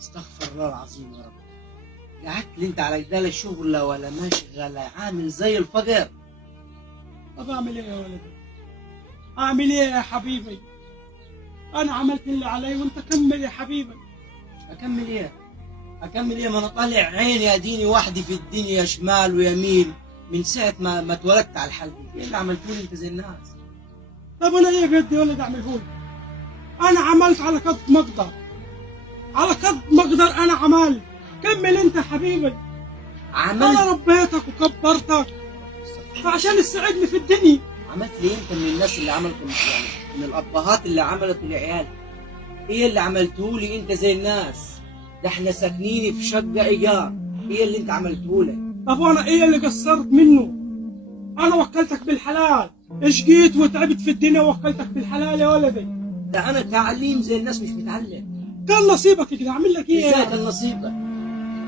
استغفر الله العظيم يا رب. قعدت لي انت على لا شغله ولا مشغله، عامل زي الفقر. طب اعمل ايه يا ولدي؟ اعمل ايه يا حبيبي؟ انا عملت اللي علي وانت كمل يا حبيبي. اكمل ايه؟ اكمل ايه؟ ما انا طالع عيني اديني وحدي في الدنيا شمال ويمين من ساعه ما اتولدت على الحال دي. ايه اللي عملتوا لي انت زي الناس؟ طب انا ايه بدي يا ولد اعمله لك؟ انا عملت على قد ما اقدر، على قد ما اقدر انا عملت. كمل انت يا حبيبي. عملت انا ربيتك وكبرتك فعشان تساعدني في الدنيا. عملت ليه انت من الناس اللي عملتوا يعني من الابهات اللي عملتوا لعيال؟ ايه اللي عملته لي انت زي الناس؟ ده احنا ساكنين في شقه ايجار. ايه اللي انت عملته لي؟ طب وانا ايه اللي قصرت منه؟ انا وكلتك بالحلال، اشقيت وتعبت في الدنيا ووكلتك بالحلال يا ولدي. ده انا تعليم زي الناس مش متعلم. كان نصيبك كده، اعمل لك ايه؟ ازاي كان نصيبك؟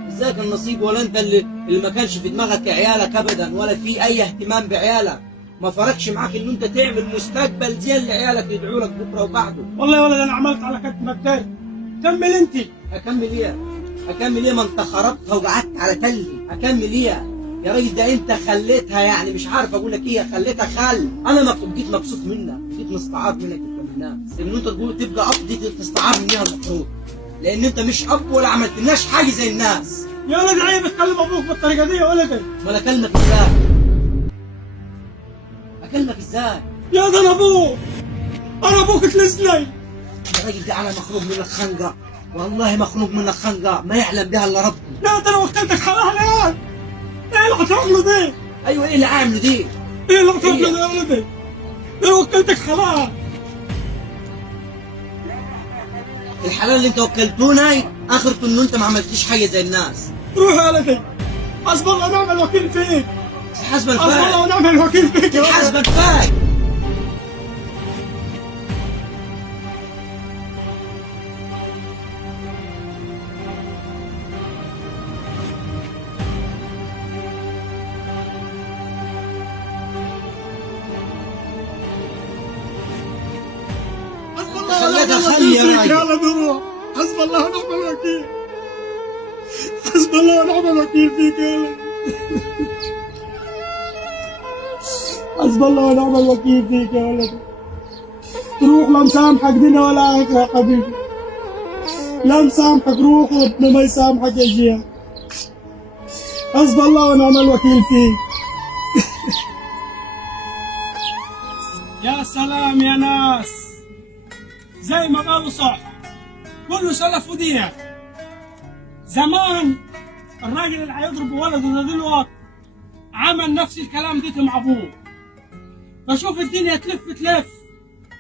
ازاي كان نصيب ولا انت اللي ما كانش في دماغك عيالك ابدا ولا في اي اهتمام بعيالك؟ ما فرقش معاك ان انت تعمل مستقبل زين لعيالك يدعوا لك بكره وبعده. والله يا ولد انا عملت على قد ما قدرت. كمل انت. اكمل ايه؟ اكمل ايه؟ ما انت خربتها وقعدت على تلي. اكمل ايه؟ يا راجل ده انت خليتها، يعني مش عارف اقول لك ايه، خليتها خل. انا ما جيت مبسوط منك، جيت مستعار منك انت من الناس. ان انت تقول تبقى اب دي تستعار منها المفروض، لان انت مش اب ولا عملتلناش حاجه زي الناس. يا ولد عيب تكلم ابوك بالطريقه دي يا ولدي. ما انا اكلمك ازاي؟ اكلمك ازاي؟ يا ده انا ابوك، انا ابوك تلزلي. يا راجل ده انا مخلوق منك خنقه، والله مخلوق منك خنقه ما يعلم بها الا ربنا. لا ده انا وكلتك حلال يا. ايه اللي هتعمله دي؟ ايوه ايه اللي عامله دي؟ ايه اللي هتعمله ده يا ولدي؟ انا وكلتك حلال. الحلال اللي انت وكلتوني اخرته انه انت ما عملتيش حاجه زي الناس. روح يا ولدي، حسب الله ونعم الوكيل فيك. حسب حسب الله الفاعل. ونعم الوكيل فيك يا ولدي. حسب الفاعل. حسب الله ونعم الوكيل فيك يا ولد روح. حسب الله ونعم الوكيل. حسب الله ونعم الوكيل فيك يا ولد. حسب الله ونعم الوكيل فيك يا ولد. روح لا مسامحك دنيا ولا آخرة يا حبيبي. لا مسامحك، روح ربنا ما يسامحك يا جيان. حسب الله ونعم الوكيل فيك. يا سلام يا ناس، زي ما قالوا صح، كله سلف ودين. زمان الراجل اللي هيضرب ولده ده دلوقتي عمل نفس الكلام ديته مع ابوه، فشوف الدنيا تلف تلف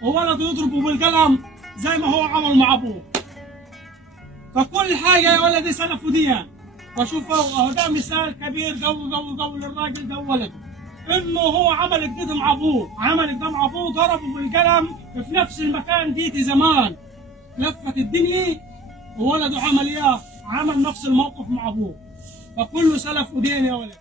وولده يضربه بالقلم زي ما هو عمل مع ابوه. فكل حاجه يا ولدي سلف ودين. فشوف اهو ده مثال كبير قوي قوي قوي للراجل ده وولده، انه هو عمل كده مع ابوه، عمل كده مع ابوه، ضربه بالقلم في نفس المكان ديتي زمان. لفت الدنيا وولده عمل ايه؟ عمل نفس الموقف مع ابوه. فكله سلف ودين يا ولد.